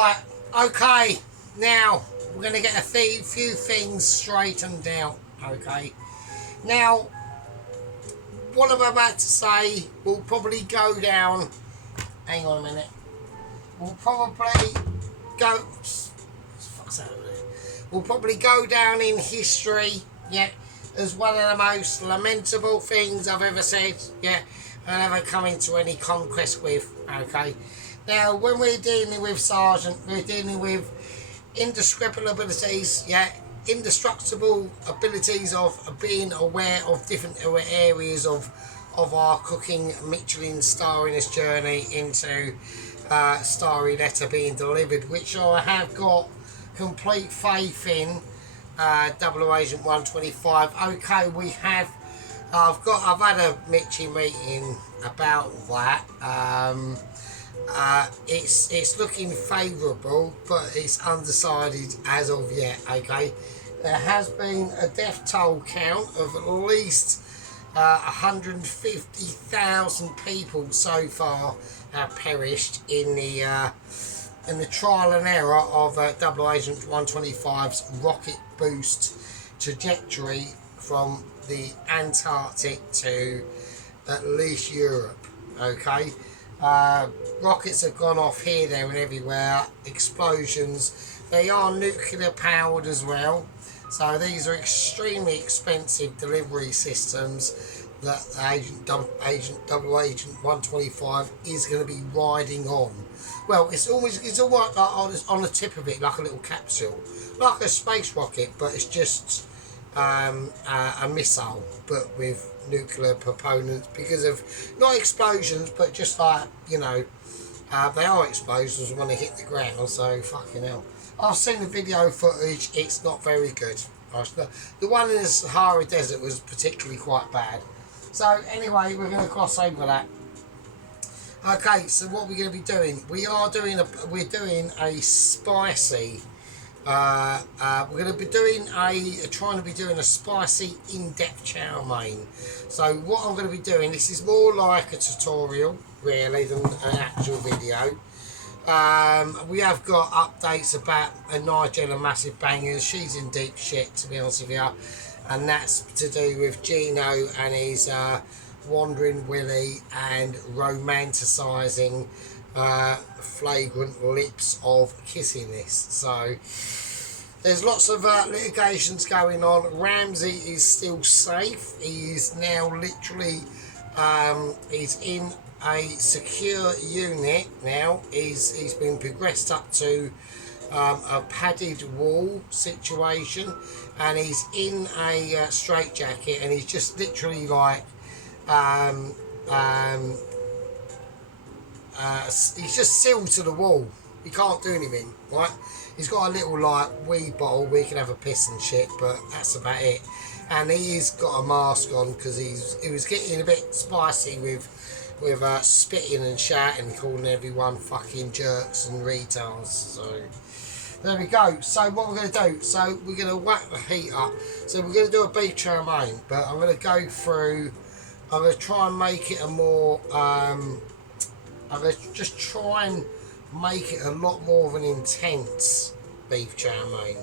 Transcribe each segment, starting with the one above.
Right, okay, now we're going to get a few things straightened out, okay? Now, what I'm about to say will probably go down, hang on a minute, will probably go, will probably go down in history, yeah, as one of the most lamentable things I've ever said, yeah, and ever come into any conquest with, okay? Now, when we're dealing with Sergeant, we're dealing with indescribable abilities, yeah, indestructible abilities of being aware of different areas of our cooking Michelin star in this journey into starry letter being delivered, which I have got complete faith in. Double Agent 125. Okay, we have. I've had a Mitchie meeting about that. It's looking favourable, but it's undecided as of yet. Okay, there has been a death toll count of at least 150,000 people so far have perished in the trial and error of Double Agent 125's rocket boost trajectory from the Antarctic to at least Europe. Okay. Rockets have gone off here, there and everywhere. Explosions. They are nuclear powered as well. So these are extremely expensive delivery systems that Double Agent 125 is going to be riding on. Well, it's almost like on the tip of it, like a little capsule, like a space rocket, but it's just a missile, but with nuclear proponents, because of not explosions, but just like, you know, they are explosions when they hit the ground. So fucking hell, I've seen the video footage, it's not very good. The one in the Sahara Desert was particularly quite bad. So anyway, we're going to gloss over that. Okay, so what we're going to be doing, we're doing a spicy. We're going to be trying to be doing a spicy in-depth chow mein. So what I'm going to be doing, this is more like a tutorial really than an actual video. We have got updates about Nigella Massive Bangers. She's in deep shit, to be honest with you, and that's to do with Gino and his Wandering Willie and romanticising flagrant lips of kissing this. So there's lots of litigations going on. Ramsey is still safe. He is now literally he's in a secure unit now. He's been progressed up to a padded wall situation, and he's in a straitjacket, and he's just literally like he's just sealed to the wall. He can't do anything, right? He's got a little like wee bottle where he can have a piss and shit, but that's about it. And he's got a mask on because he was getting a bit spicy with spitting and shouting, calling everyone fucking jerks and retards. So there we go. So what we're going to do, so we're going to whack the heat up. So we're going to do a beef chow mein, but I'm going to go through. I'm going to try and make it a more. I'm going to just try and make it a lot more of an intense beef chow mein,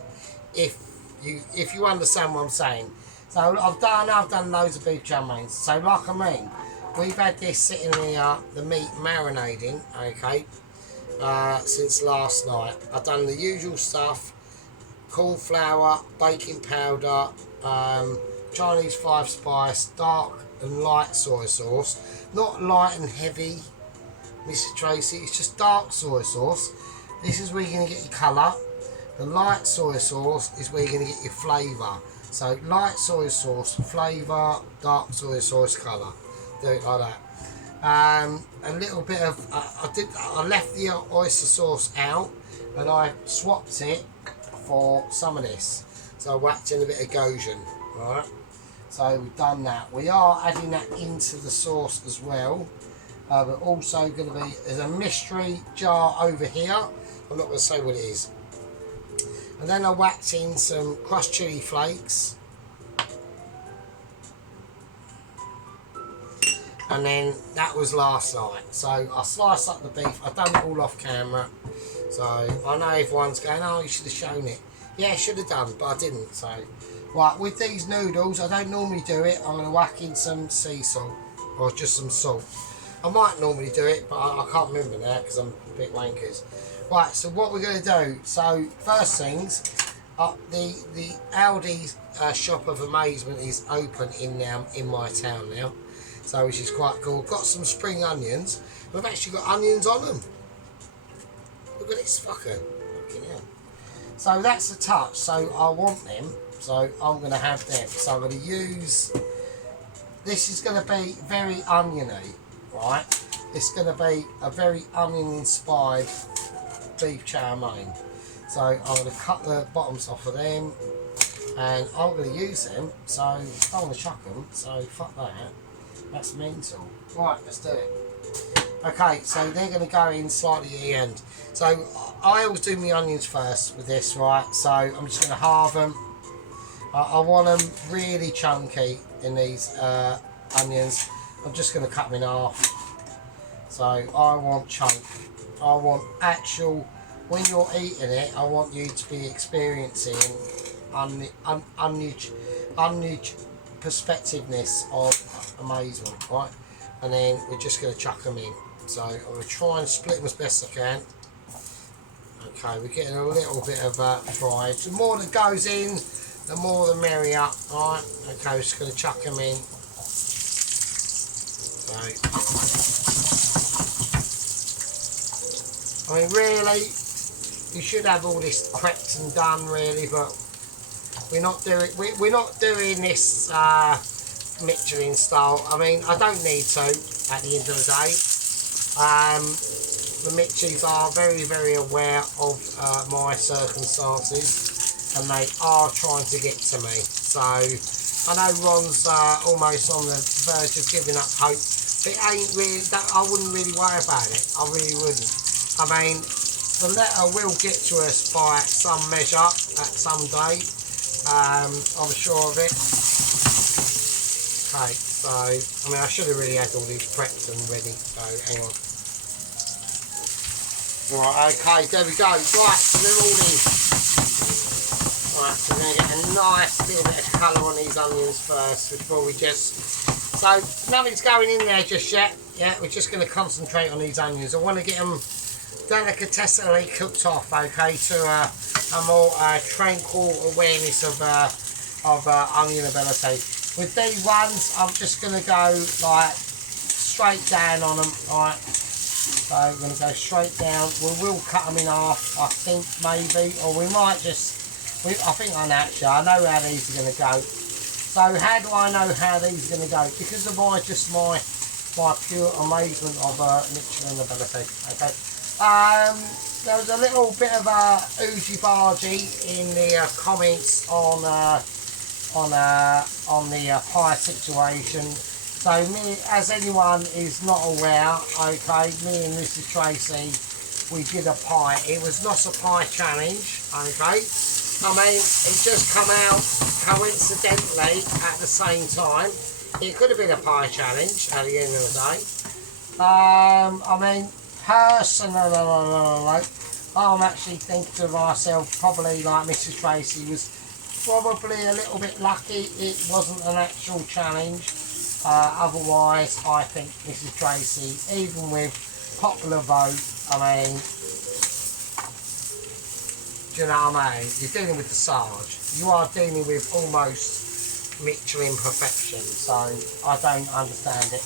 if you understand what I'm saying. So I've done loads of beef chow mein. So like I mean, we've had this sitting here, the meat marinating, okay, since last night. I've done the usual stuff: corn flour, baking powder, Chinese 5 spice, dark and light soy sauce, not light and heavy, Mr. Tracy, it's just dark soy sauce. This is where you're going to get your colour. The light soy sauce is where you're going to get your flavour. So light soy sauce, flavour, dark soy sauce, colour. Do it like that. A little bit of, I left the oyster sauce out and I swapped it for some of this. So I whacked in a bit of Gojin, right? So we've done that. We are adding that into the sauce as well. But also going to be, there's a mystery jar over here. I'm not going to say what it is. And then I whacked in some crushed chili flakes. And then that was last night. So I sliced up the beef. I've done it all off camera. So I know everyone's going, oh, you should have shown it. Yeah, I should have done, but I didn't. So, right, with these noodles, I don't normally do it. I'm going to whack in some sea salt or just some salt. I might normally do it, but I can't remember now because I'm a bit wankers. Right, so what we're going to do, so first things, the Aldi shop of amazement is open in my town now, so which is quite cool. Got some spring onions. We've actually got onions on them. Look at this fucker. Fucking hell. So that's a touch. So I want them. So I'm going to have them. So I'm going to use. This is going to be very oniony, right? It's going to be a very onion-inspired beef chow mein. So I'm going to cut the bottoms off of them, and I'm going to use them. So I don't want to chuck them. So fuck that. That's mental. Right, let's do it. Okay, so they're going to go in slightly at the end. So I always do my onions first with this, right? So I'm just going to halve them. I want them really chunky in these onions. I'm just going to cut them in half. So I want chunk. I want actual, when you're eating it, I want you to be experiencing onion perspectiveness of amazement, right? And then we're just going to chuck them in. So I'm going to try and split them as best I can. Okay, we're getting a little bit of fried. The more that goes in, the more the merrier. Alright, okay, we're just going to chuck them in. So, I mean, really, you should have all this prepped and done, really, but we're not doing this Michelin style. I mean, I don't need to at the end of the day. The Mitchies are very, very aware of my circumstances, and they are trying to get to me. So I know Ron's almost on the verge of giving up hope, but it ain't really. I wouldn't really worry about it. I really wouldn't. I mean, the letter will get to us by some measure at some day. I'm sure of it. Okay, so I mean, I should have really had all these prepped and ready. So hang on. Right, okay, there we go. Right, so they're all in. Right, so we're going to get a nice bit of colour on these onions first before we just... So, nothing's going in there just yet. Yeah, we're just going to concentrate on these onions. I want to get them delicatessely cooked off, okay, to a more tranquil awareness of onion ability. With these ones, I'm just going to go, like, straight down on them, right. So we're going to go straight down. We will cut them in half, I think, maybe, or we might just. I think I know actually. I know how these are going to go. So how do I know how these are going to go? Because of my pure amazement of Michelin ability. Okay. There was a little bit of a oogie bargy in the comments on the pie situation. So me, as anyone is not aware, okay, me and Mrs. Tracy, we did a pie. It was not a pie challenge, okay. I mean, it just come out coincidentally at the same time. It could have been a pie challenge at the end of the day. I mean, personally, I'm actually thinking to myself, probably like Mrs. Tracy was probably a little bit lucky it wasn't an actual challenge. Otherwise, I think Mrs. Tracy, even with popular vote, I mean, do you know what I mean? You're dealing with the Sarge. You are dealing with almost Michelin perfection, so I don't understand it.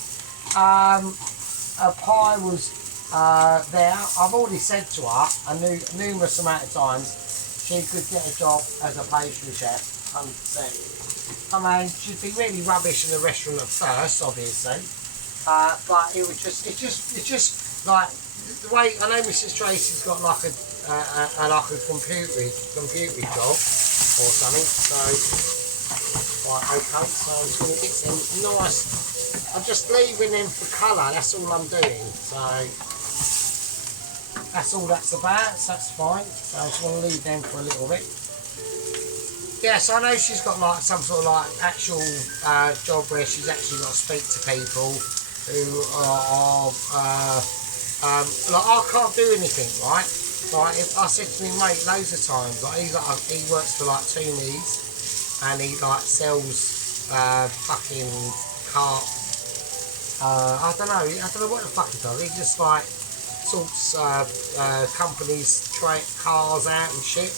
A pie was there. I've already said to her numerous amount of times she could get a job as a pastry chef, 100%. I mean, she'd be really rubbish in the restaurant at first, obviously, but it's just like the way I know Mrs. Tracy's got like a computer job or something. So, right, okay. So I'm just going to get some nice. I'm just leaving them for colour. That's all I'm doing. So that's all that's about. So that's fine. So I just want to leave them for a little bit. Yes, I know she's got like some sort of like actual job where she's actually got to speak to people who are like, I can't do anything, right? Like, I said to me mate loads of times, like he works for like Toonies and he like sells fucking car. I don't know what the fuck he does. He just like sorts companies try cars out and shit.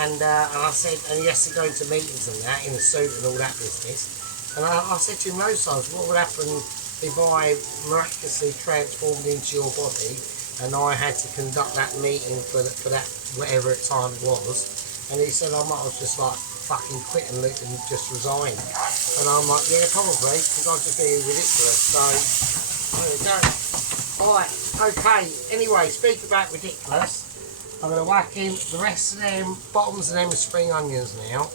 And I said, and he has to go into meetings and that in a suit and all that business. And I said to him those times, what would happen if I miraculously transformed into your body and I had to conduct that meeting for that whatever time it was? And he said I might have just like fucking quit and just resign. And I'm like, yeah, probably, because I'd just be ridiculous. So there we go. Alright, okay. Anyway, speak about ridiculous. I'm going to whack in the rest of them bottoms of them with spring onions now.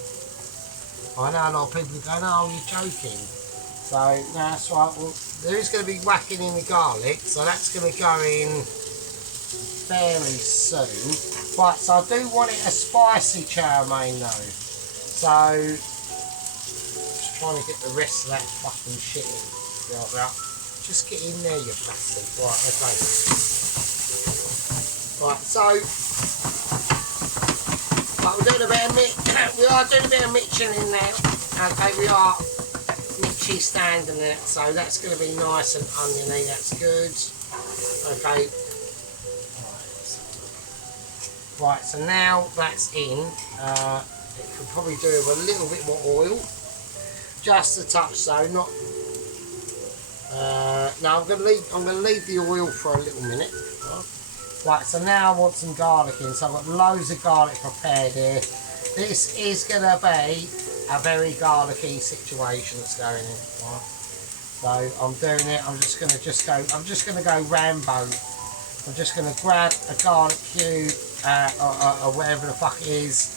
I know a lot of people are going, oh, you're joking. So, no, that's right. Well, there is going to be whacking in the garlic, so that's going to go in fairly soon. Right, so I do want it a spicy chow mein though. So, just trying to get the rest of that fucking shit in. Right, just get in there, you bastard. Right, okay. Right, so we're doing a bit of we are doing a bit of mixing in there. Okay, we are mixy standing it, so that's going to be nice and oniony. That's good. Okay. Right, so now that's in. It could probably do with a little bit more oil, just a touch. So not. No, I'm going to leave the oil for a little minute. Right, so now I want some garlic in, so I've got loads of garlic prepared here. This is going to be a very garlicky situation that's going in. Right? So I'm doing it, I'm just going to go Rambo. I'm just going to grab a garlic cube, or whatever the fuck it is,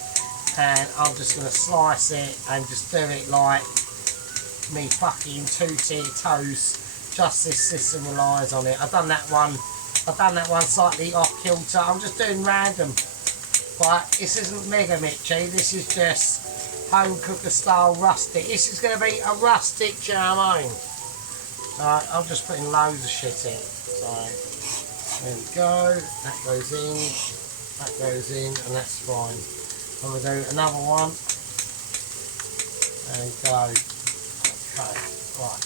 and I'm just going to slice it and just do it like me fucking two-tier toes. Just this system relies on it. I've done that one slightly off kilter. I'm just doing random. But this isn't mega Mitchy, this is just home cooker style rustic. This is going to be a rustic chow mein. So I'm just putting loads of shit in. So there we go, that goes in, and that's fine. I'm going to do another one. There we go. Okay, right.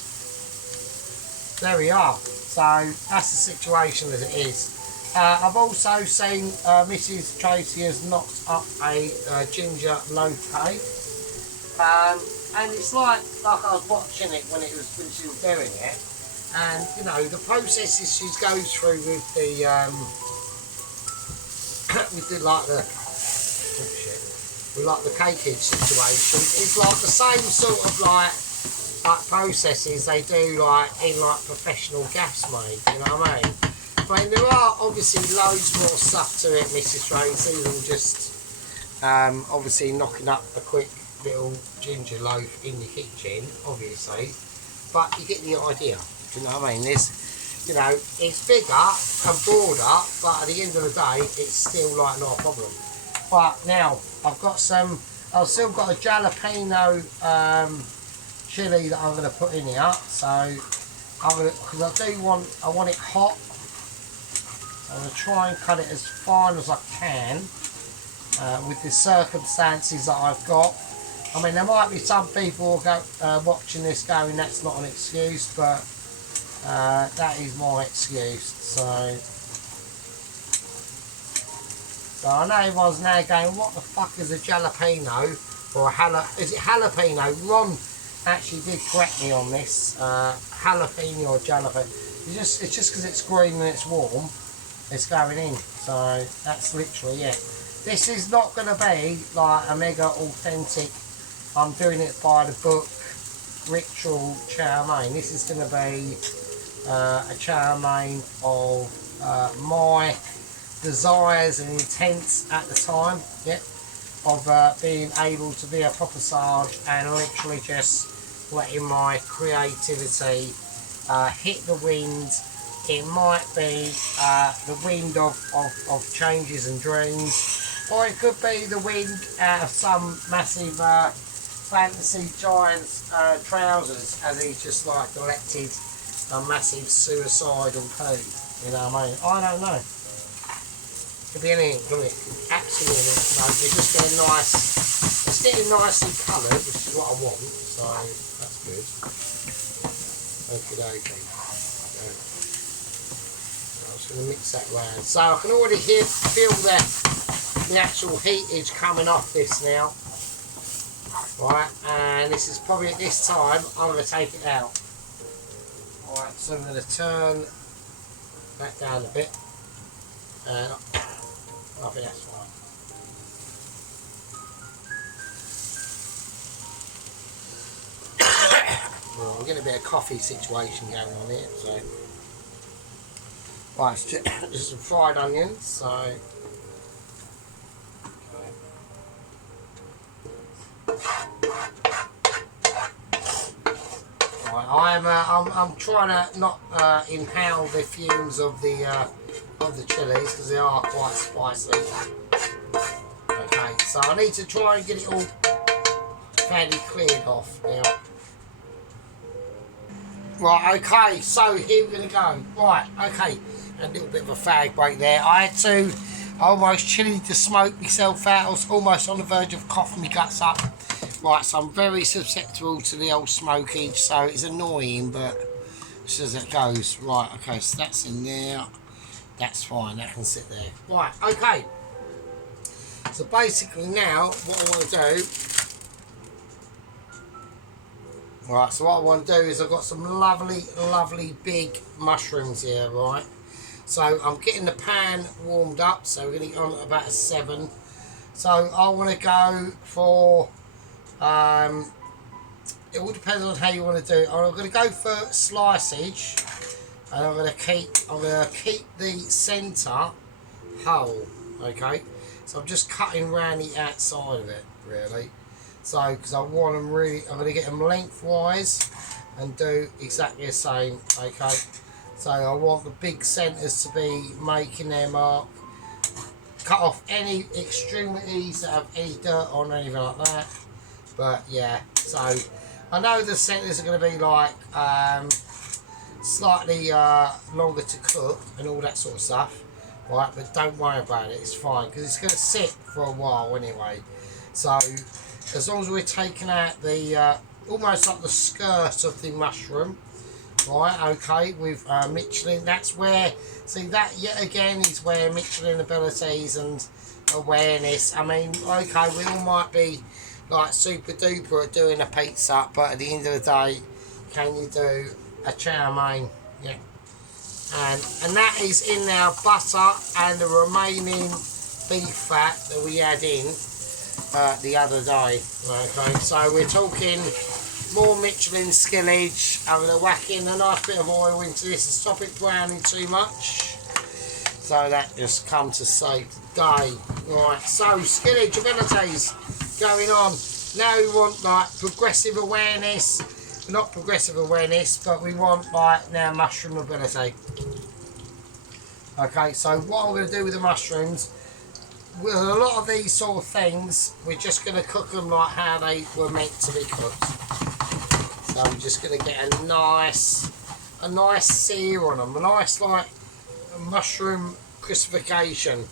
There we are. So that's the situation as it is. I've also seen Mrs. Tracy has knocked up a ginger loaf cake, and it's like I was watching it when she was doing it, and you know the processes she goes through with the the cakeage situation is like the same sort of like processes they do like in professional gas made, you know what I mean? But there are obviously loads more stuff to it, Mrs. Tracy, than just obviously knocking up a quick little ginger loaf in your kitchen, obviously. But you get the idea, you know what I mean? There's, you know, it's bigger and broader, but at the end of the day, it's still like not a problem. But now I've still got a jalapeno chili that I'm going to put in here, so because I want it hot. I'm going to try and cut it as fine as I can with the circumstances that I've got. I mean, there might be some people watching this going, that's not an excuse, but that is my excuse. So I know everyone's now going, what the fuck is a jalapeno or a is it jalapeno? Ron actually did correct me on this. Jalapeno or jalapeno. It's just because it's green and it's warm, it's going in. So that's literally it. This is not going to be like a mega authentic, I'm doing it by the book, ritual chow mein. This is going to be a chow mein of my desires and intents at the time, of being able to be a proper Sarge and literally just letting my creativity hit the wind. It might be the wind of changes and dreams, or it could be the wind out of some massive fantasy giant's trousers as he just like elected a massive suicidal poo. You know what I mean? I don't know. Could be anything, couldn't it? Absolutely. So they're just getting nice. It's getting nicely coloured, which is what I want. So that's good. Okay, okay. So I'm just going to mix that round. So I can already feel the actual heatage coming off this now. Right, and this is probably at this time I'm going to take it out. Alright, so I'm going to turn that down a bit. And I think that's fine. Well, I'm getting a bit of coffee situation going on here, so. Right, it's just some fried onions, so. I'm trying to not inhale the fumes of the chilies because they are quite spicy. Okay, so I need to try and get it all fairly cleared off now. Right, okay, so here we're going to go. Right, okay, a little bit of a fag break there. I almost chillied the smoke myself out. I was almost on the verge of coughing my guts up. Right, so I'm very susceptible to the old smokage, so it's annoying, but just as it goes. Right, okay, so that's in there. That's fine, that can sit there. Right, okay. So basically now, what I want to do... Right, so what I want to do is I've got some lovely, lovely big mushrooms here, right? So I'm getting the pan warmed up, so we're going to get on at about a 7. So I want to go for... it all depends on how you want to do it. I'm going to go for sliceage, and I'm going to keep the centre whole. Okay, so I'm just cutting around the outside of it, really. So because I want them really, I'm going to get them lengthwise and do exactly the same. Okay, so I want the big centres to be making their mark. Cut off any extremities that have any dirt on or anything like that. But yeah, so I know the centres are going to be like slightly longer to cook and all that sort of stuff, right? But don't worry about it, it's fine because it's going to sit for a while anyway. So as long as we're taking out the almost like the skirt of the mushroom, right? Okay, with Michelin, that's where, see that yet again is where Michelin abilities and awareness. I mean, okay, we all might be like super duper at doing a pizza, but at the end of the day, can you do a chow-mein? Yeah, and that is in our butter and the remaining beef fat that we had in the other day. Okay, so we're talking more Michelin skillage. I'm going to whack in a nice bit of oil into this and stop it browning too much. So that just comes to save the day. Right, so skillage abilities going on. Now we want like progressive awareness, not progressive awareness, but we want like now mushroom ability. Okay, so what I'm going to do with the mushrooms, with a lot of these sort of things, we're just going to cook them like how they were meant to be cooked. So I'm just going to get a nice sear on them, a nice like mushroom crucifixion.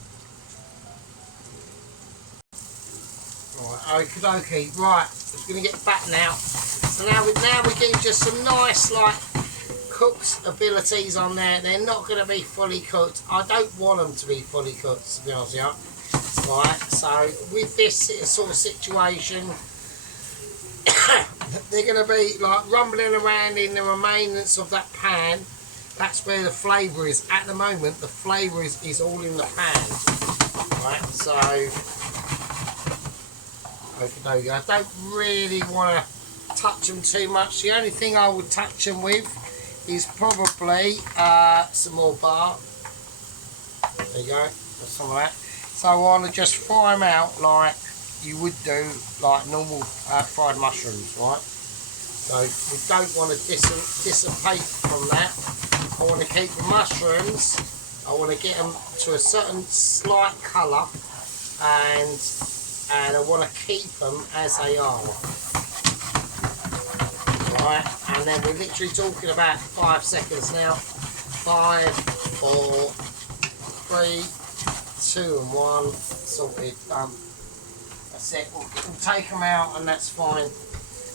Right, okie dokie. Right, just going to get back now. So now we're getting just some nice like cooked abilities on there. They're not going to be fully cooked. I don't want them to be fully cooked, to be honest with you. Right, so with this sort of situation, they're going to be like rumbling around in the remains of that pan. That's where the flavour is. At the moment, the flavour is all in the pan. Right, so okay, I don't really want to touch them too much. The only thing I would touch them with is probably some more bar. There you go, that's some of that. So I want to just fry them out like you would do like normal fried mushrooms, right? So we don't want to dissipate from that. I want to keep the mushrooms, I want to get them to a certain slight colour, and I want to keep them as they are. Right, and then we're literally talking about 5 seconds now. 5, 4, 3, 2 and 1, sorted, done. That's it. We'll take them out, and that's fine.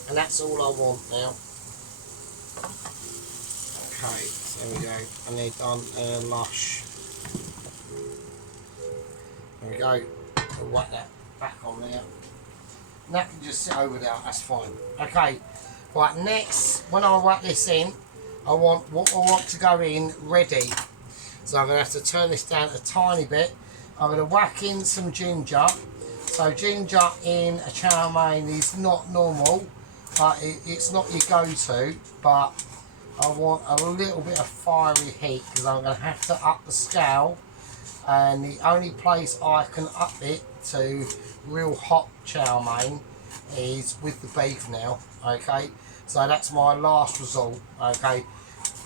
And that's all I want now. Okay, so there we go. And they're done and lush. There we go. We'll whack that back on there. And that can just sit over there, that's fine. Okay, right, next, when I whack this in, I want what I want to go in ready. So I'm going to have to turn this down a tiny bit. I'm going to whack in some ginger. So ginger in a chow mein is not normal, but it's not your go-to, but I want a little bit of fiery heat because I'm going to have to up the scale, and the only place I can up it to real hot chow mein is with the beef now. Okay, so that's my last resort. Okay,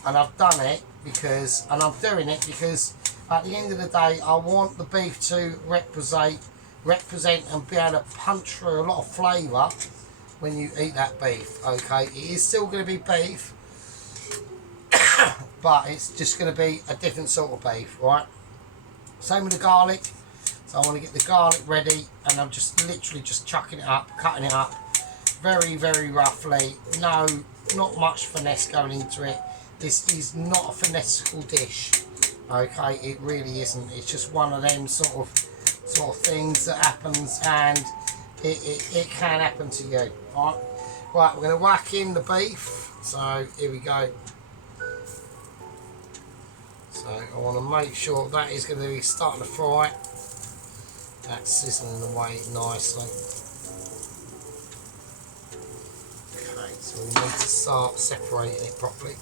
and I've done it because, and I'm doing it because at the end of the day I want the beef to represent and be able to punch through a lot of flavour when you eat that beef. Okay, it is still going to be beef, but it's just going to be a different sort of beef, right? Same with the garlic. So I want to get the garlic ready, and I'm just literally just chucking it up, cutting it up very, very roughly. No, not much finesse going into it. This is not a finessical dish. Okay, it really isn't. It's just one of them sort of things that happens, and it can happen to you. Right, right, we're going to whack in the beef. So here we go. So I want to make sure that is going to be starting to fry. That's sizzling away nicely. Okay, so we need to start separating it properly.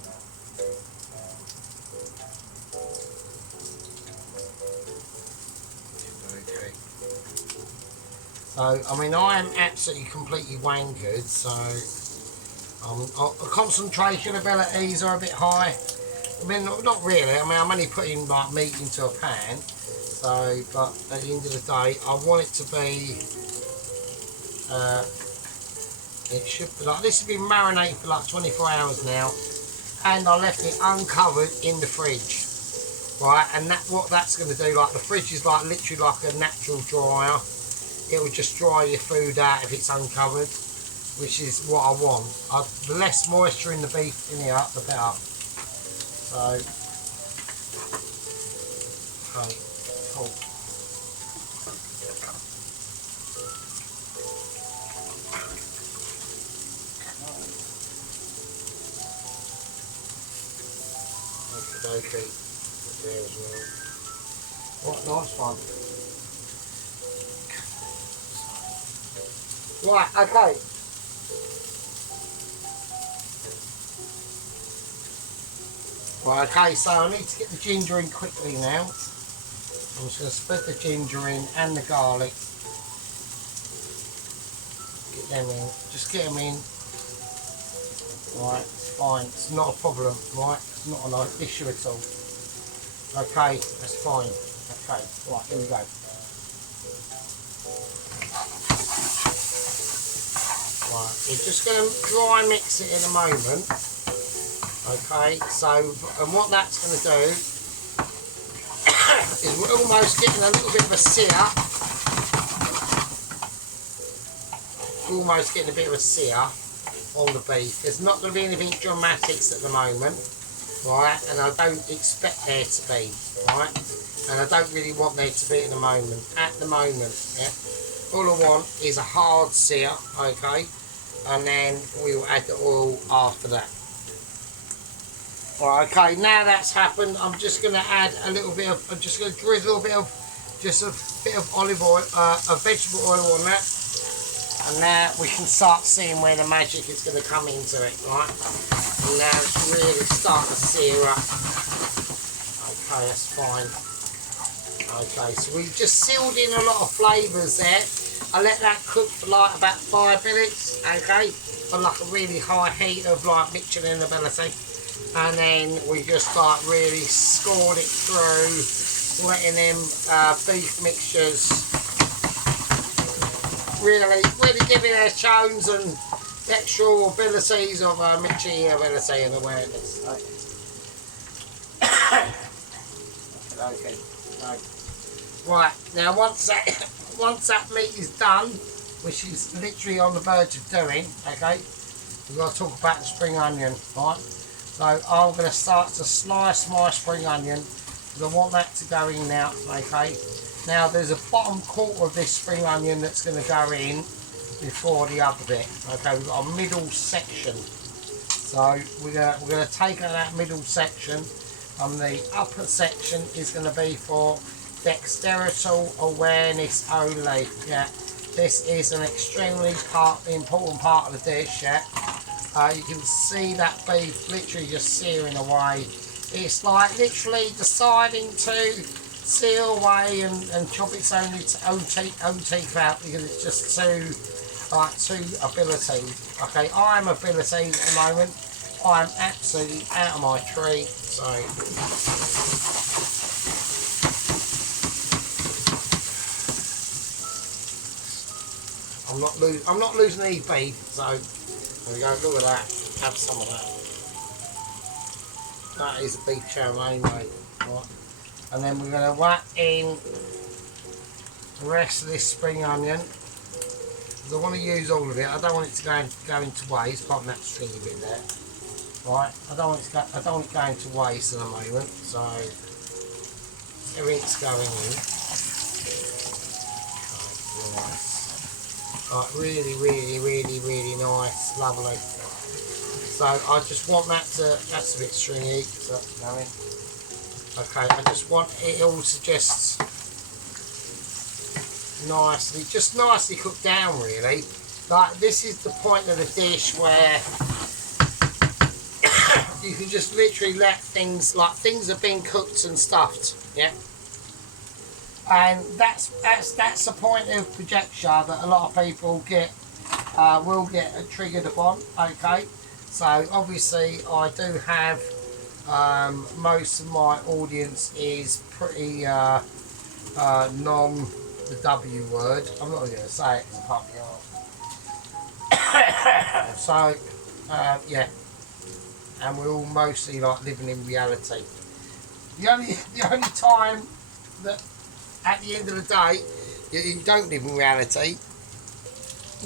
Okay. So, I mean, I am absolutely completely wankered, so concentration abilities are a bit high. I mean, not really. I mean, I'm only putting like meat into a pan. So, but at the end of the day, I want it to be. It should be like this. Has been marinated for like 24 hours now, and I left it uncovered in the fridge. Right, and what that's going to do, like the fridge is like literally like a natural dryer. It will just dry your food out if it's uncovered, which is what I want. The less moisture in the beef in here, the better. So, okay, cool. Okay, there as well. What nice one. Right, okay. Right, okay, so I need to get the ginger in quickly now. I'm just going to split the ginger in and the garlic. Get them in. Just get them in. Right, it's fine. It's not a problem, right? It's not an issue at all. Okay, that's fine. Okay, right, here we go. Right, we're just going to dry mix it in a moment. Okay, so, and what that's going to do is we're almost getting a little bit of a sear. Almost getting a bit of a sear on the beef. There's not going to be anything dramatics at the moment, right? And I don't expect there to be, right? And I don't really want there to be at the moment. At the moment, yeah. All I want is a hard sear, okay? And then we'll add the oil after that. Right, okay, now that's happened, I'm just going to add a little bit of, I'm just going to drizzle a bit of, just a bit of olive oil, vegetable oil on that. And now we can start seeing where the magic is going to come into it, right? And now it's really starting to sear up. Okay, that's fine. Okay, so we've just sealed in a lot of flavours there. I let that cook for like about 5 minutes, okay? On like a really high heat of like Michelin ability. And then we just like really scored it through, letting them beef mixtures really giving their tones and textural abilities of Michelin ability and awareness. Okay. Okay. Right, now once that meat is done, which is literally on the verge of doing, okay, we've got to talk about the spring onion, right? So I'm going to start to slice my spring onion, because I want that to go in now, okay? Now there's a bottom quarter of this spring onion that's going to go in before the other bit, okay? We've got a middle section. So we're going to take out that middle section, and the upper section is going to be for dexterity awareness only. Yeah, this is an extremely important part of the dish. Yeah, you can see that beef literally just searing away. It's like literally deciding to sear away and chop its own teeth out, because it's just too ability. Okay, I'm ability at the moment. I'm absolutely out of my tree. So I'm not losing any beef. So there we go. Look at that. Have some of that. That is a beef chow-mein, mate. Right. And then we're going to whack in the rest of this spring onion. I want to use all of it. I don't want it to go into waste, apart from that stringy bit there. Right, I don't want it going to waste at the moment, so everything's going in. Okay, nice. Right, really, really, really, really nice, lovely. So I just want that's a bit stringy, so that's going. Okay, I just want it all to just nicely cooked down, really. Like, this is the point of the dish where you can just literally let things have been cooked and stuffed, yeah. And that's the point of projectia that a lot of people will get triggered upon. Okay, so obviously I do have most of my audience is pretty non the W word. I'm not going to say it because I can't be asked. So yeah, and we're all mostly like living in reality. The only time that at the end of the day you don't live in reality.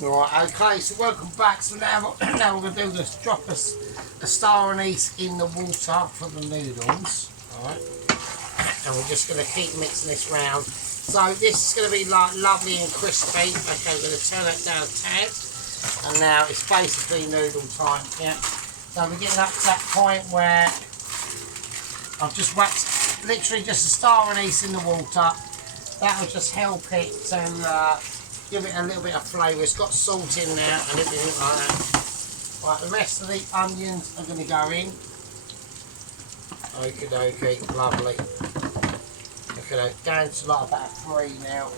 Right, okay, so welcome back. So now we're going to do this, drop us a star anise in the water for the noodles. Alright, and we're just going to keep mixing this round. So this is going to be like lovely and crispy. Okay, we're going to turn that down a tad, and now it's basically noodle time. Yeah, so we're getting up to that point where I've just whacked literally just a star anise in the water. That will just help it to give it a little bit of flavour. It's got salt in there and everything like that. Right, the rest of the onions are going to go in. Okie dokie, lovely. Look at that, down to like about 3 now.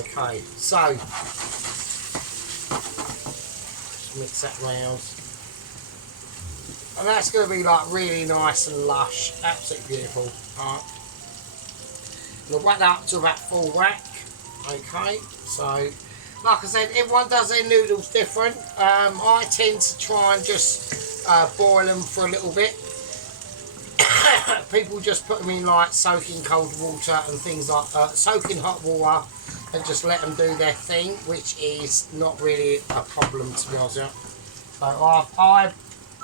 Okay, so just mix that round. And that's going to be like really nice and lush, absolutely beautiful. Alright. We'll whack that up to about full whack. Okay, so like I said, everyone does their noodles different. I tend to try and just boil them for a little bit. People just put them in like soaking cold water and things like soaking hot water, and just let them do their thing, which is not really a problem, to be honest with you. So I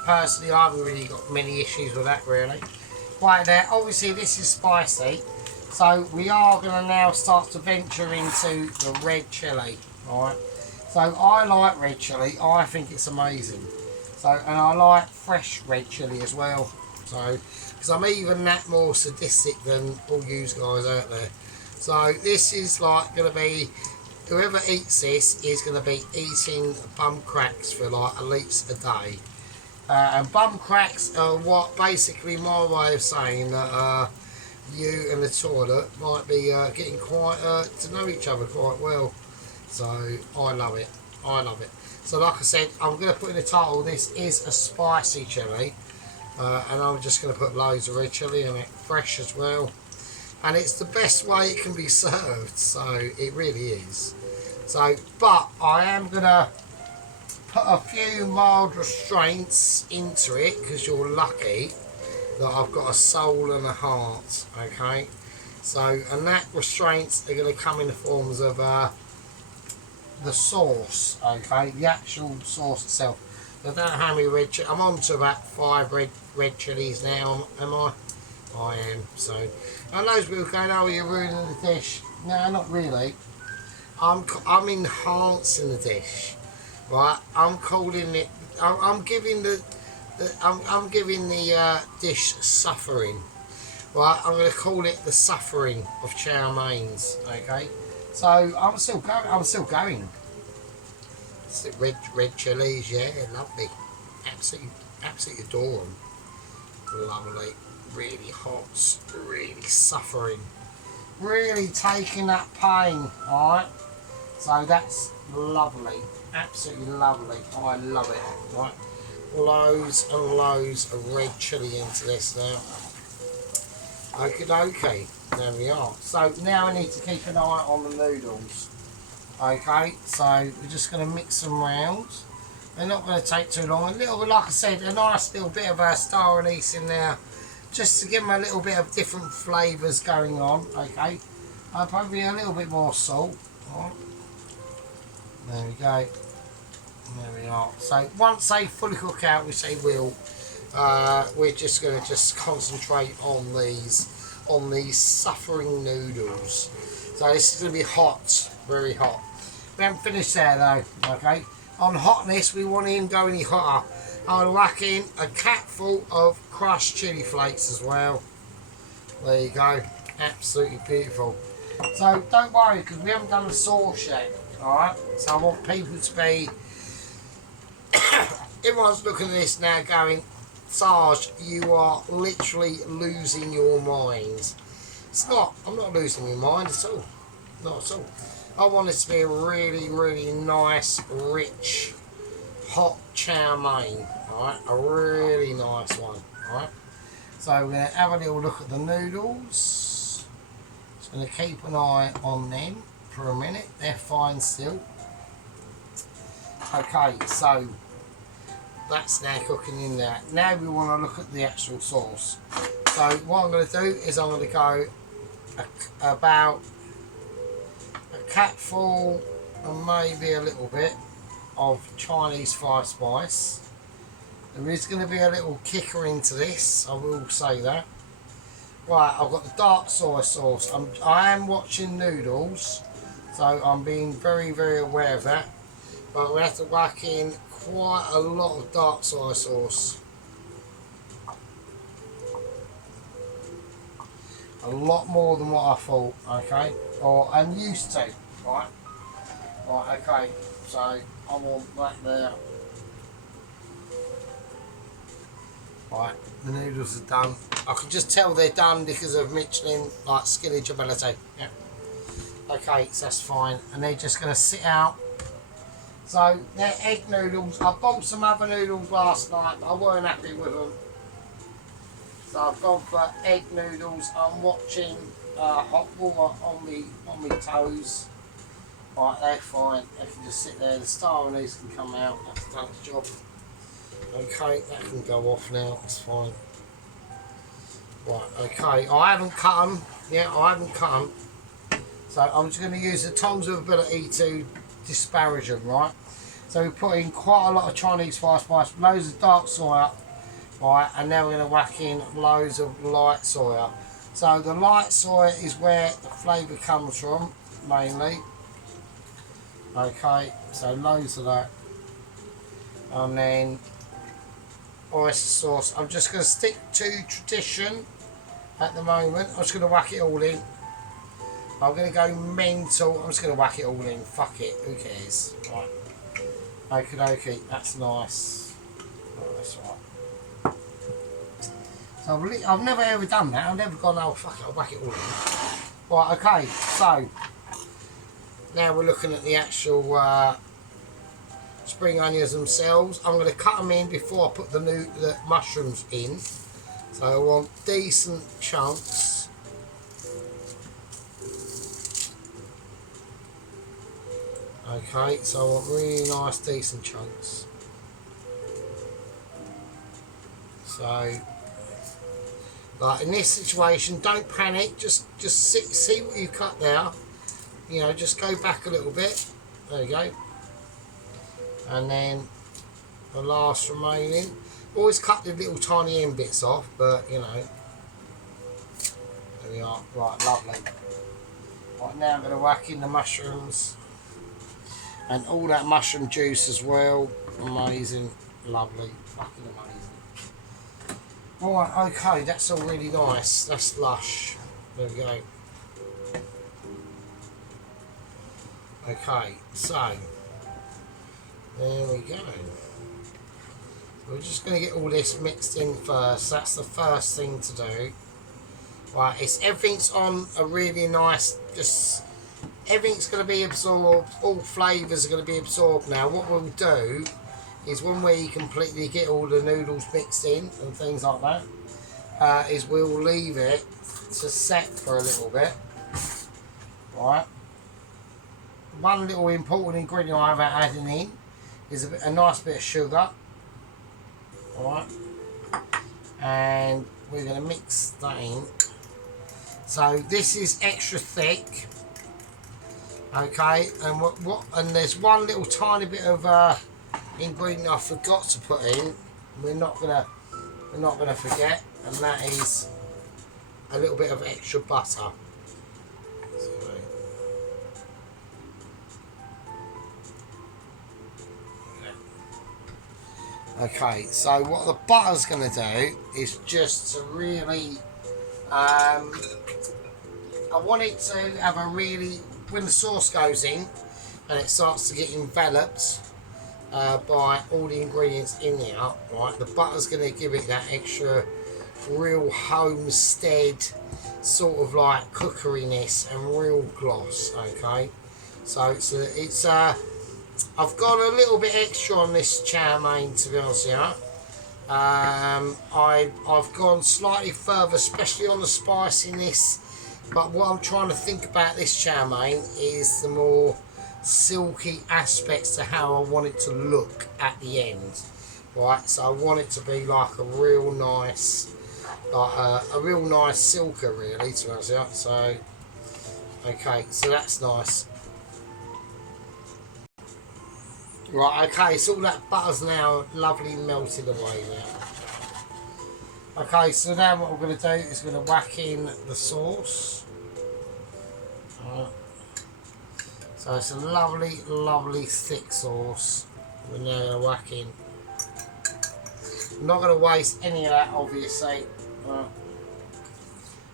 personally, I haven't really got many issues with that really. Right there, obviously this is spicy, so we are going to now start to venture into the red chilli. Right, so I like red chilli. I think it's amazing. So, and I like fresh red chilli as well. So, because I'm even that more sadistic than all you guys out there. So this is like going to be, whoever eats this is going to be eating bum cracks for like at least a day. And bum cracks are what basically my way of saying that you and the toilet might be getting quite to know each other quite well. So I love it. I love it. So like I said, I'm going to put in the title, this is a spicy chilli. And I'm just going to put loads of red chilli in it, fresh as well. And it's the best way it can be served, so it really is. So, but I am going to put a few mild restraints into it, because you're lucky that I've got a soul and a heart, okay? So, and that restraints are going to come in the forms of the sauce, okay, the actual sauce itself. I don't know how many red chilies. I'm on to about 5 red chilies now, am I? I am. So, and those people going, "Oh, you're ruining the dish." No, not really. I'm enhancing the dish, right? I'm calling it. I'm giving I'm giving the dish suffering, right? I'm going to call it the suffering of chow meins. Okay, so I'm still going. Red chilies, yeah, lovely. Absolutely adore them. Lovely, really hot, really suffering, really taking that pain. All right, so that's lovely, absolutely lovely. I love it. Right, loads and loads of red chili into this now. Okay, there we are. So now I need to keep an eye on the noodles. Okay, so we're just going to mix them round. They're not going to take too long. A little, like I said, a nice little bit of star anise in there, just to give them a little bit of different flavours going on. Okay, probably a little bit more salt. Right. There we go. There we are. So once they fully cook out, which they will, we're just going to concentrate on these suffering noodles. So this is going to be hot, very hot. We haven't finished there though. Okay. On hotness, we want him go any hotter. I'll whack in a capful of crushed chili flakes as well. There you go. Absolutely beautiful. So don't worry, because we haven't done the sauce yet. Alright? So I want people to be... Everyone's looking at this now going, Sarge, you are literally losing your mind. It's not. I'm not losing my mind at all. Not at all. I want it to be a really, really nice, rich, hot chow mein. Alright, a really nice one. Alright, so we're going to have a little look at the noodles. Just going to keep an eye on them for a minute. They're fine still. Okay, so that's now cooking in there. Now we want to look at the actual sauce. So what I'm going to do is I'm going to go about a capful and maybe a little bit of Chinese 5-spice. There is going to be a little kicker into this, I will say that. Right, I've got the dark soy sauce. I am watching noodles, so I'm being very, very aware of that. But we have to whack in quite a lot of dark soy sauce. A lot more than what I thought, okay? Or I'm used to, right? Right, okay, so I want that there. Right, the noodles are done. I can just tell they're done because of Michelin, like, skillage ability. Yeah. Okay, so that's fine. And they're just going to sit out. So, they're egg noodles. I bought some other noodles last night, but I weren't happy with them. So I've gone for egg noodles. I'm watching hot water on my toes. Right, they're fine. They can just sit there. The star anise can come out. That's done its job. Okay, that can go off now. It's fine. Right, okay. I haven't cut them. Yeah, I haven't cut them. So I'm just going to use the tongs of ability to disparage them, right? So we put in quite a lot of Chinese 5-spice, loads of dark soya. Right, and now we're going to whack in loads of light soya. So the light soya is where the flavour comes from, mainly. Okay, so loads of that. And then oyster sauce. I'm just going to stick to tradition at the moment. I'm just going to whack it all in. I'm going to go mental. I'm just going to whack it all in. Fuck it, who cares? Right. Okie dokie, that's nice. Oh, that's right. I've never ever done that. I've never gone, oh fuck it, I'll whack it all in. Right, okay, so now we're looking at the actual spring onions themselves. I'm going to cut them in before I put the mushrooms in. So I want decent chunks. Okay, so I want really nice decent chunks. So Like in this situation, don't panic. Just see what you cut there. You know, just go back a little bit. There you go. And then the last remaining. Always cut the little tiny end bits off, but you know. There we are. Right, lovely. Right, now I'm going to whack in the mushrooms. And all that mushroom juice as well. Amazing. Lovely. Fucking amazing. Alright, okay, that's all really nice. That's lush. There we go. Okay, so there we go. We're just going to get all this mixed in first. That's the first thing to do. Right, everything's on a really nice, just everything's going to be absorbed. All flavours are going to be absorbed now. What we'll do is when we completely get all the noodles mixed in and things like that, is we'll leave it to set for a little bit. Right. One little important ingredient I have adding in is a nice bit of sugar. Alright. And we're going to mix that in. So this is extra thick. Okay, and and there's one little tiny bit of ingredient I forgot to put in. We're not gonna forget, and that is a little bit of extra butter. Okay, so what the butter's going to do is just to really, I want it to have a really, when the sauce goes in and it starts to get enveloped by all the ingredients in there, right, the butter's going to give it that extra real homestead sort of like cookeryness and real gloss, okay? So it's I've got a little bit extra on this chow mein, to be honest with you. I've gone slightly further, especially on the spiciness. But what I'm trying to think about this chow mein is the more silky aspects to how I want it to look at the end. Right, so I want it to be like a real nice, silker, really, to be honest with you. So, okay, so that's nice. Right, okay, so all that butter's now lovely melted away now. Okay, so now what we're going to do is we're going to whack in the sauce. Right. So it's a lovely, lovely thick sauce. We're now going to whack in. I'm not going to waste any of that, obviously. Right.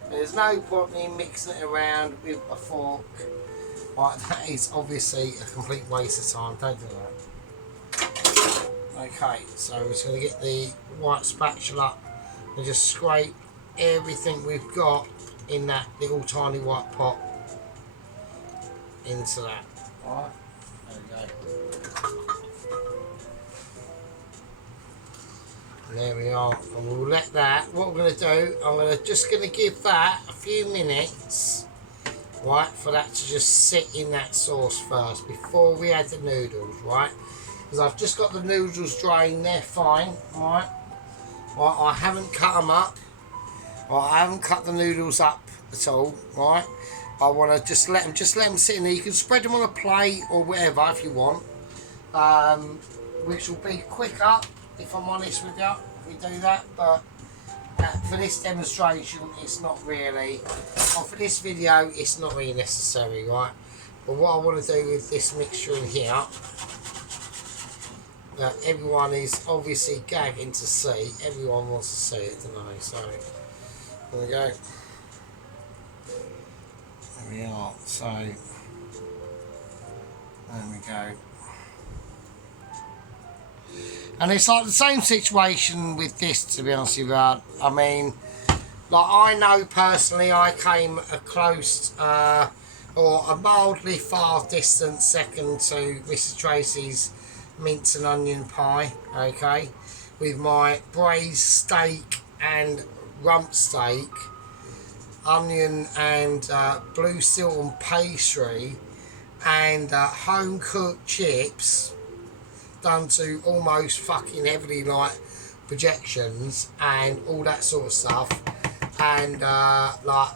There's no point in mixing it around with a fork. Right, that is obviously a complete waste of time. Don't do that. Okay, so we're just going to get the white spatula and just scrape everything we've got in that little tiny white pot into that. Alright, there we go. And there we are. And we'll let that, what we're going to do, just going to give that a few minutes, right, for that to just sit in that sauce first before we add the noodles, right? Because I've just got the noodles drained, they're fine, right? Right, I haven't cut them up. Right, I haven't cut the noodles up at all, right? I want to just let them sit in there. You can spread them on a plate or whatever if you want, which will be quicker, if I'm honest with you, if we do that. But for this demonstration, it's not really, or for this video, it's not really necessary, right? But what I want to do with this mixture in here, that everyone is obviously gagging to see. Everyone wants to see it, don't they? So, there we go. There we are. So, there we go. And it's like the same situation with this, to be honest with you. I mean, like I know personally, I came a close or a mildly far distant second to Mrs. Tracy's mince and onion pie, okay, with my braised steak and rump steak, onion and blue Stilton pastry, and home cooked chips done to almost fucking heavily like projections and all that sort of stuff, and like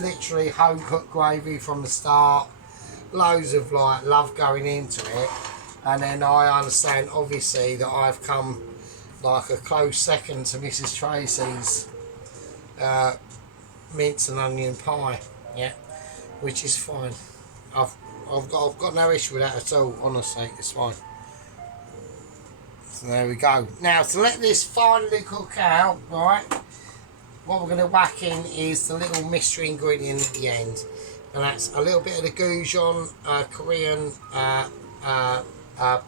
literally home cooked gravy from the start. Loads of like love going into it, and then I understand obviously that I've come like a close second to Mrs. Tracy's mince and onion pie, yeah, which is fine. I've got no issue with that at all. Honestly, it's fine. So there we go. Now to let this finally cook out, right? What we're going to whack in is the little mystery ingredient at the end, and that's a little bit of the goujon, Korean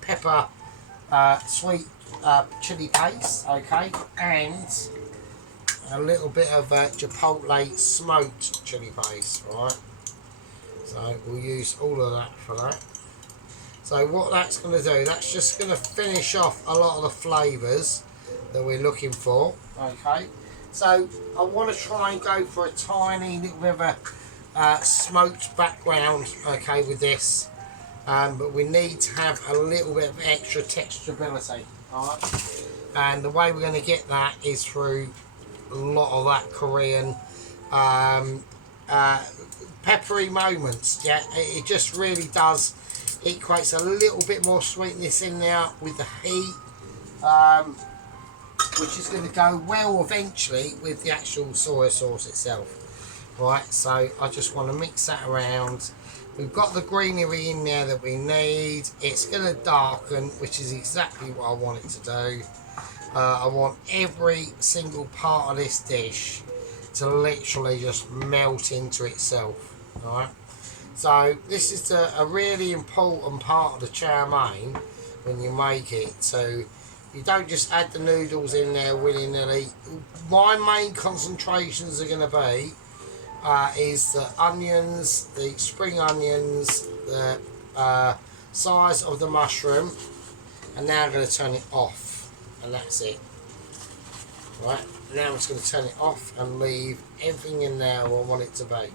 pepper, sweet chili paste, okay, and a little bit of chipotle smoked chili paste, right? So we'll use all of that for that. So what that's going to do, that's just going to finish off a lot of the flavours that we're looking for, okay? So I want to try and go for a tiny little bit of a smoked background, okay, with this. But we need to have a little bit of extra texturability, alright? And the way we're going to get that is through a lot of that Korean peppery moments, yeah? It just really does, it creates a little bit more sweetness in there with the heat. Which is going to go well eventually with the actual soy sauce itself, right? So I just want to mix that around. We've got the greenery in there that we need. It's going to darken, which is exactly what I want it to do. I want every single part of this dish to literally just melt into itself, all right? So this is a really important part of the chow mein when you make it. So you don't just add the noodles in there willy-nilly. My main concentrations are going to be is the onions, the spring onions, the size of the mushroom, and now I'm going to turn it off, and that's it. Right, now I'm just going to turn it off and leave everything in there where I want it to be.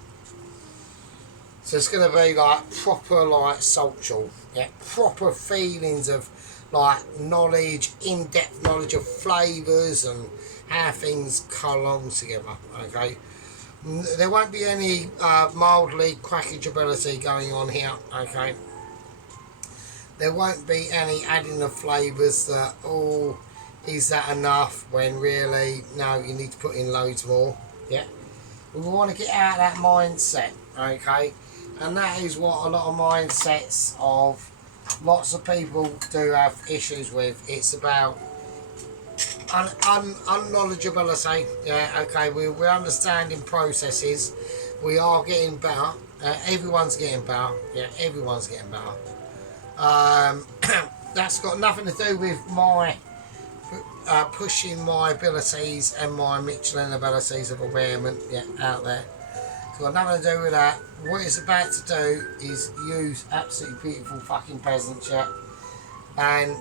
So it's going to be like proper like saltchal, yeah, proper feelings of like knowledge, in-depth knowledge of flavours and how things come along together, okay? There won't be any mildly crackageability going on here, okay? There won't be any adding of flavours that, oh, is that enough, when really, no, you need to put in loads more, yeah? We want to get out of that mindset, okay? And that is what a lot of mindsets of lots of people do have issues with. It's about unknowledgeability. Yeah, okay, we're understanding processes. We are getting better. Everyone's getting better. Yeah, everyone's getting better. That's got nothing to do with my pushing my abilities and my Michelin abilities of awareness, yeah, out there. It's got nothing to do with that. What it's about to do is use absolutely beautiful fucking peasants, yeah. And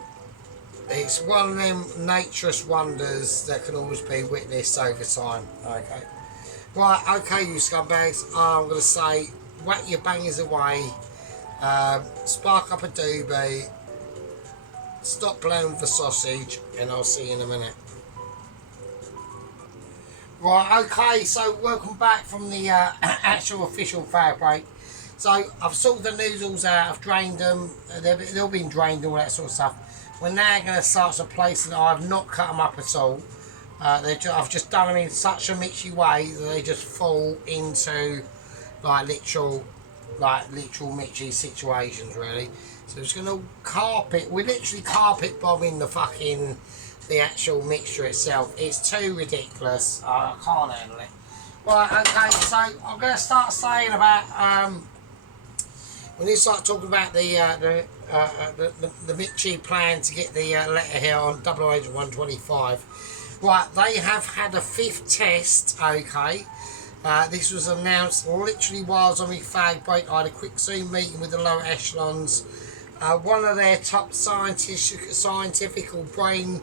it's one of them naturous wonders that can always be witnessed over time, okay. Right, okay, you scumbags, I'm going to say, whack your bangers away, spark up a doobie, stop playing with the sausage, and I'll see you in a minute. Right, okay, so welcome back from the actual official fire break. So I've sorted the noodles out, I've drained them, they've all been drained, all that sort of stuff. We're now going to start to place them. I've not cut them up at all. I've just done them in such a mixy way that they just fall into like literal mixy situations, really. So we're just going to carpet, we're literally carpet bombing the actual mixture itself. It's too ridiculous. I can't handle it. Right, okay, so I'm going to start saying about we need to start talking about the Michi plan to get the letter here on Double Agent 125. Right, they have had a 5th test, okay. This was announced literally while I was on my fag break. I had a quick Zoom meeting with the lower echelons. One of their top scientific brain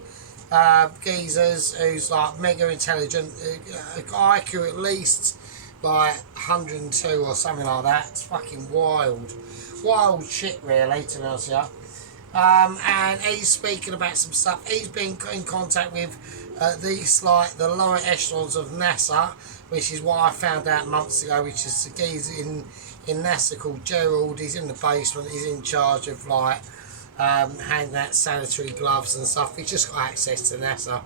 geezers, who's like mega intelligent, IQ at least like 102 or something like that. It's fucking wild shit, really, to be honest with you. And he's speaking about some stuff. He's been in contact with these like the lower echelons of NASA, which is what I found out months ago, which is the geezer in NASA called Gerald. He's in the basement, he's in charge of like handing out sanitary gloves and stuff. He's just got access to NASA.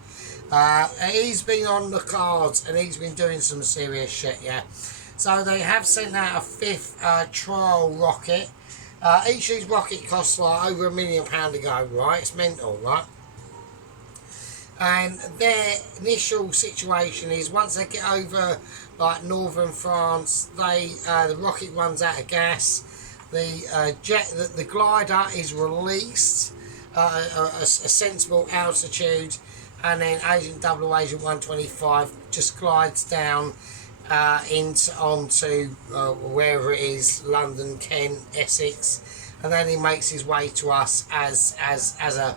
He's been on the cards and he's been doing some serious shit, yeah. So they have sent out a 5th trial rocket. Each of these rockets costs like over £1 million to go, right? It's mental, right? And their initial situation is once they get over like northern France, the rocket runs out of gas. The glider is released a sensible altitude, and then Agent 125 just glides down onto wherever it is, London, Kent, Essex, and then he makes his way to us as a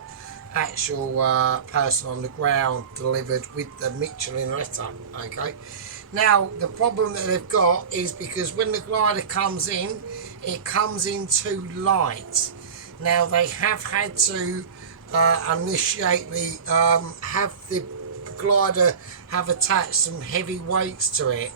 actual person on the ground, delivered with the Michelin letter. Okay, now the problem that they've got is because when the glider comes in, it comes in too light. Now they have had to initially have the glider have attached some heavy weights to it.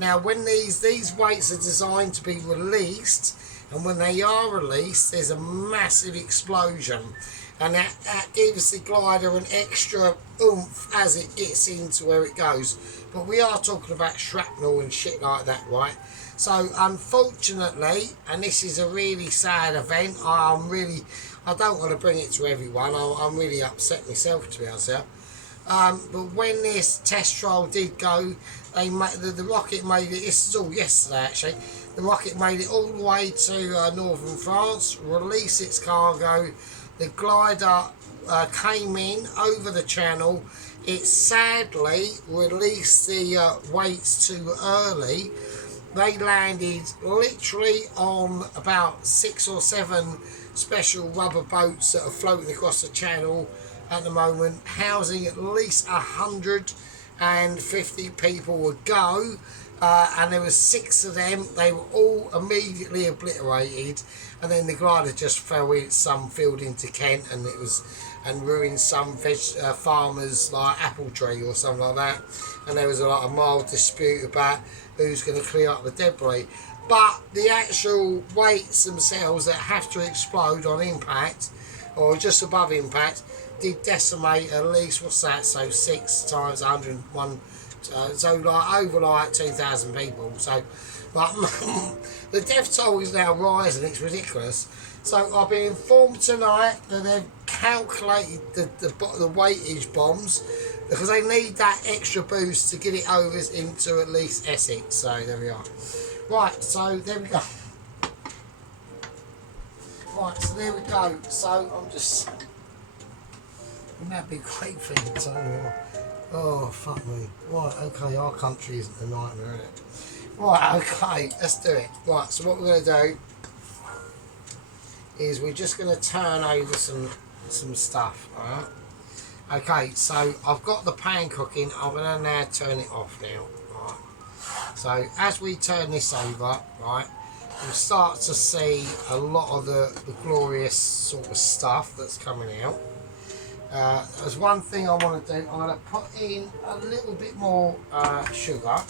Now when these weights are designed to be released, and when they are released, there's a massive explosion, and that gives the glider an extra oomph as it gets into where it goes. But we are talking about shrapnel and shit like that, right? So unfortunately, and this is a really sad event, I don't want to bring it to everyone. I'm really upset myself, to be honest with you. But when this test trial did go, the rocket made it. This is all yesterday, actually. The rocket made it all the way to northern France, released its cargo. The glider came in over the channel. It sadly released the weights too early. They landed literally on about 6 or 7 special rubber boats that are floating across the channel at the moment, housing at least 150 people a go, and there were 6 of them. They were all immediately obliterated, and then the glider just fell in some field into Kent, and ruined some farmers like apple tree or something like that, and there was a lot of mild dispute about who's going to clear up the debris. But the actual weights themselves that have to explode on impact, or just above impact, did decimate at least, what's that, so 6 times 101, so like over like 2,000 people. So like the death toll is now rising, it's ridiculous. So I've been informed tonight that they've calculated the weightage bombs, because they need that extra boost to get it over into at least Essex. So there we are. Right, so there we go. Right, so there we go. So I'm just... Wouldn't that be a great thing? So, oh, fuck me. Right, okay, our country isn't a nightmare, is it? Right, okay, let's do it. Right, so what we're going to do is we're just going to turn over some stuff, alright? Okay, so I've got the pan cooking. I'm going to now turn it off now, right? So as we turn this over, right, we'll start to see a lot of the glorious sort of stuff that's coming out. There's one thing I want to do. I'm going to put in a little bit more sugar.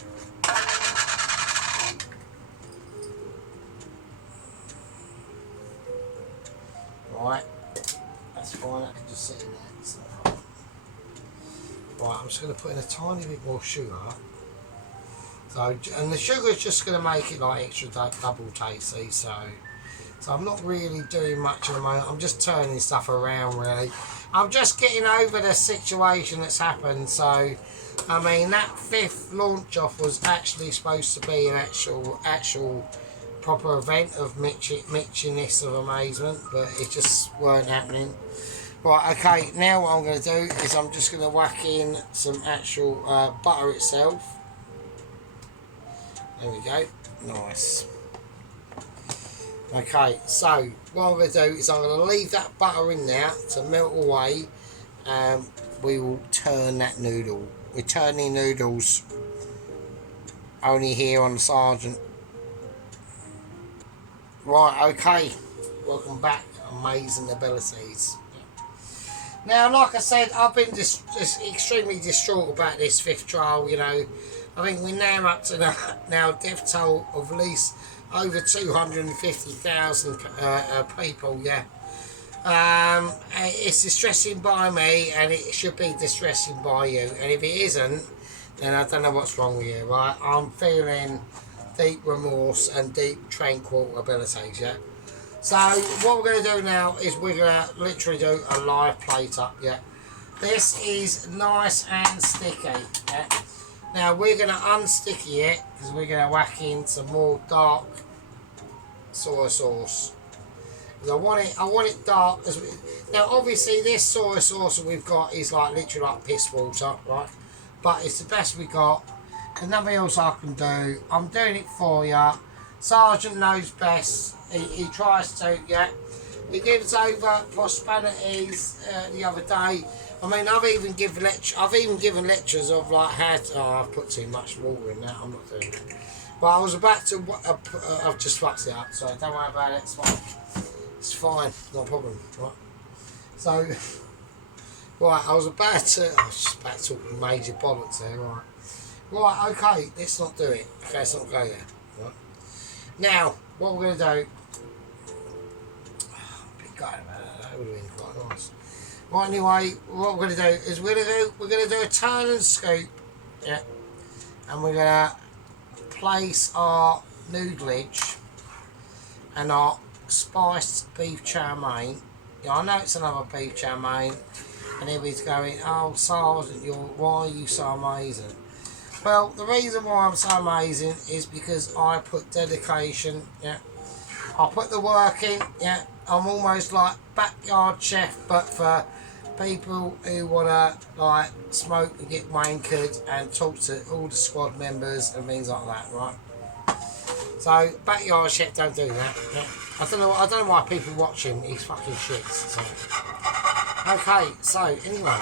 Right, that's fine. I can just sit in there. So. Right, I'm just going to put in a tiny bit more sugar. So, and the sugar is just going to make it like extra double tasty. So I'm not really doing much at the moment. I'm just turning stuff around, really. I'm just getting over the situation that's happened. So, I mean, that 5th launch off was actually supposed to be an actual proper event of Mitchiness of amazement, but it just weren't happening. Right, okay, now what I'm going to do is I'm just going to whack in some actual butter itself. There we go, nice. Okay, so what I'm going to do is I'm going to leave that butter in there to melt away, and we will turn that noodle. We're turning noodles only here on the Sergeant. Right, okay, welcome back, amazing abilities. Now, like I said, I've been just extremely distraught about this 5th trial, you know. I think we're now up to now a death toll of at least over 250,000 people. Yeah. It's distressing by me, and it should be distressing by you. And if it isn't, then I don't know what's wrong with you, right? I'm feeling deep remorse and deep tranquil abilities, yeah? So what we're going to do now is we're going to literally do a live plate up, yeah? This is nice and sticky, yeah? Now we're going to unsticky it because we're going to whack in some more dark soy sauce. I want it dark. Now obviously this soy sauce that we've got is like literally like piss water, right? But it's the best we got. There's nothing else I can do. I'm doing it for you. Sergeant knows best. He tries to, yeah. He gives over prosperities the other day. I mean, I've even given lectures of like how to, I've put too much water in that. I'm not doing it. But I was about to. I've just fucked it up, so don't worry about it. It's fine. It's fine. No problem. Right. So, right. I was just about to talk major bollocks there. Right. Right. Okay. Let's not do it. Okay. Let's not go there. Right. Now, what we're gonna do. That would have been quite nice. Right, anyway, what we're going to do is we're going to do a turn and scoop, yeah, and we're going to place our noodleage and our spiced beef chow mein. Yeah, I know it's another beef chow mein, and everybody's going, oh, Sergeant, why are you so amazing? Well, the reason why I'm so amazing is because I put dedication, yeah. I put the work in, yeah. I'm almost like backyard chef, but for people who want to like smoke and get wankered and talk to all the squad members and things like that, right? So backyard chef don't do that. Yeah. I don't know why people watch him. He's fucking shit. So. Okay, so anyway,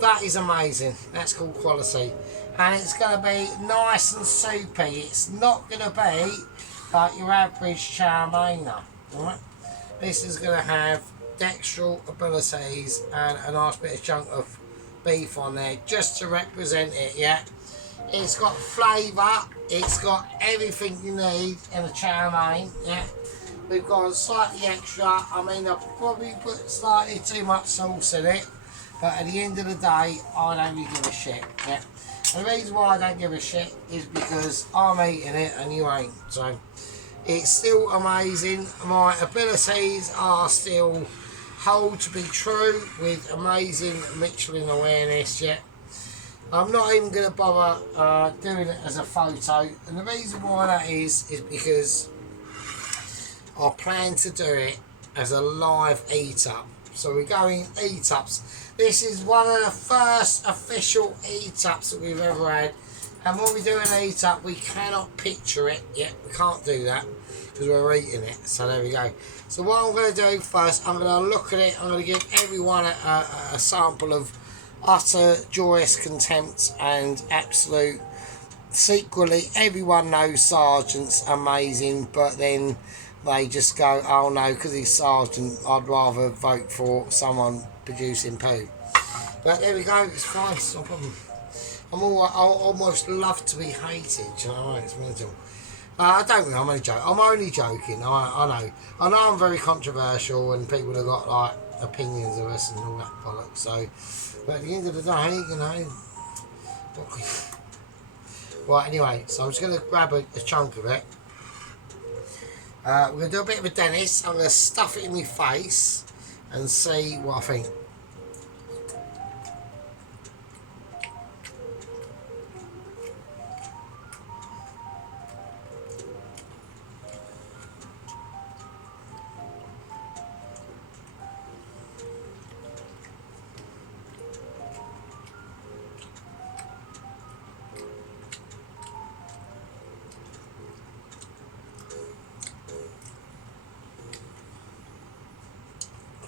that is amazing. That's called quality, and it's going to be nice and soupy. It's not going to be like your average chow mein, right? This is going to have dextral abilities and a nice bit of chunk of beef on there just to represent it, yeah? It's got flavour, it's got everything you need in a chow mein, yeah? We've got slightly extra, I mean I've probably put slightly too much sauce in it, but at the end of the day, I don't really give a shit, yeah? And the reason why I don't give a shit is because I'm eating it and you ain't, so it's still amazing. My abilities are still hold to be true with amazing Michelin awareness, yeah. I'm not even going to bother doing it as a photo, and the reason why that is because I plan to do it as a live eat-up. So we're going eat-ups. This is one of the first official eat-ups that we've ever had, and when we do an eat-up we cannot picture it yet. We can't do that because we're eating it. So there we go. So what I'm going to do first, I'm going to look at it. I'm going to give everyone a sample of utter joyous contempt and absolute. Secretly, everyone knows Sergeant's amazing, but then they just go, oh no, because he's Sergeant, I'd rather vote for someone producing poo. But there we go. It's fine. It's no problem. I almost love to be hated. You know, it's mental. I don't know. I'm only joking. I know I'm very controversial, and people have got like opinions of us and all that bollocks. So, but at the end of the day, you know. Right. Anyway, so I'm just going to grab a chunk of it. We're going to do a bit of a Dennis. I'm going to stuff it in my face and see what I think.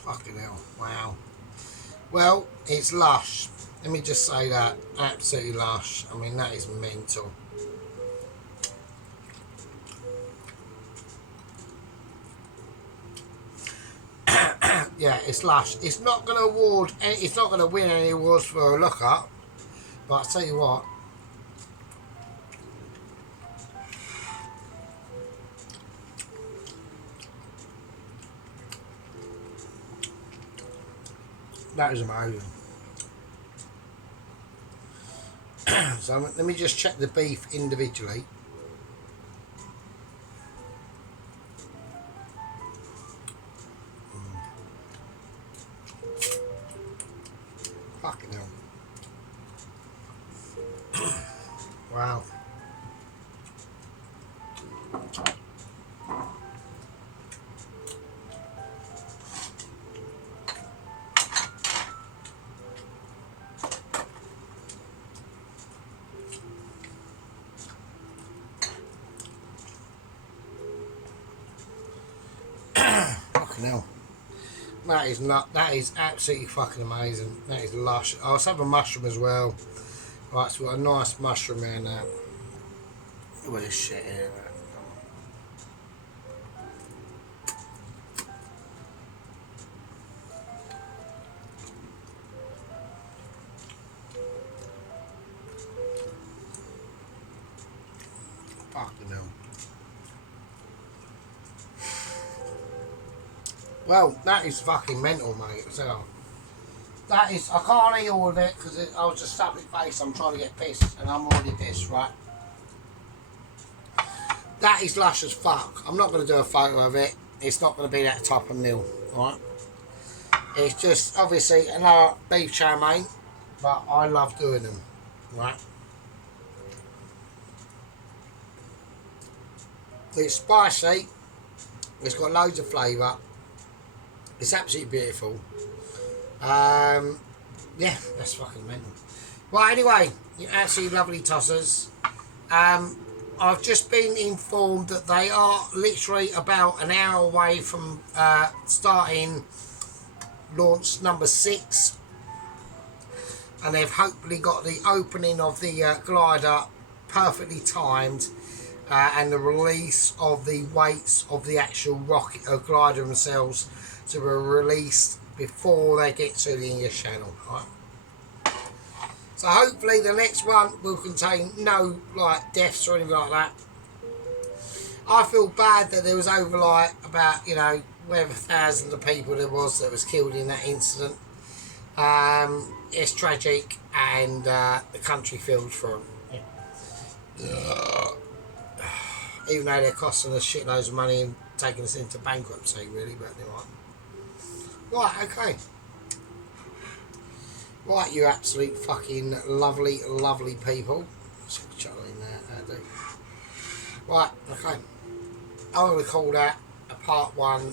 Fucking hell, wow. Well, it's lush. Let me just say that. Absolutely lush. I mean, that is mental. Yeah, it's lush. It's not going to win any awards for a look up. But I'll tell you what, That is amazing. So let me just check the beef individually. Fucking hell. Wow. Fucking hell. That is not. That is absolutely fucking amazing. That is lush. Oh, let's have a mushroom as well. Right, so we've got a nice mushroom in there. Look at this shit here. Fucking hell. Well, that is fucking mental, mate. So, that is. I can't eat all of it because I was just stuck with face. I'm trying to get pissed, and I'm already pissed, right? That is lush as fuck. I'm not going to do a photo of it. It's not going to be that type of meal, right? It's just obviously another beef chow mein, but I love doing them, right? It's spicy. It's got loads of flavour. It's absolutely beautiful. Yeah, that's fucking mental. Right, anyway, you absolutely lovely tossers. I've just been informed that they are literally about an hour away from starting launch number 6. And they've hopefully got the opening of the glider perfectly timed. And the release of the weights of the actual rocket glider themselves to be released before they get to the English Channel, right? So hopefully the next one will contain no like deaths or anything like that. I feel bad that there was over like about, you know, whatever thousands of people there was that was killed in that incident. It's tragic, and the country feels for them. Yeah. Even though they're costing us shitloads of money and taking us into bankruptcy, really, but they're right. Right, okay. Right, you absolute fucking lovely, lovely people. Chuck in there, do. Right, okay. I'm going to call that a part 1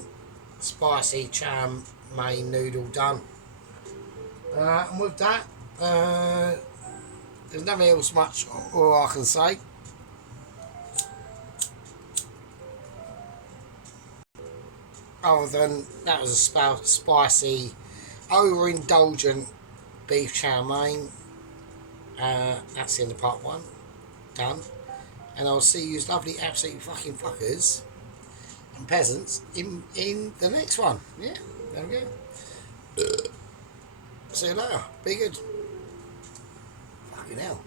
spicy chow mein noodle done. And with that, there's nothing else much all I can say. Other than that was a spicy, overindulgent beef chow mein. That's the end of part 1. Done. And I'll see you lovely absolute fucking fuckers and peasants in the next one. Yeah, there we go. See you later. Be good. Fucking hell.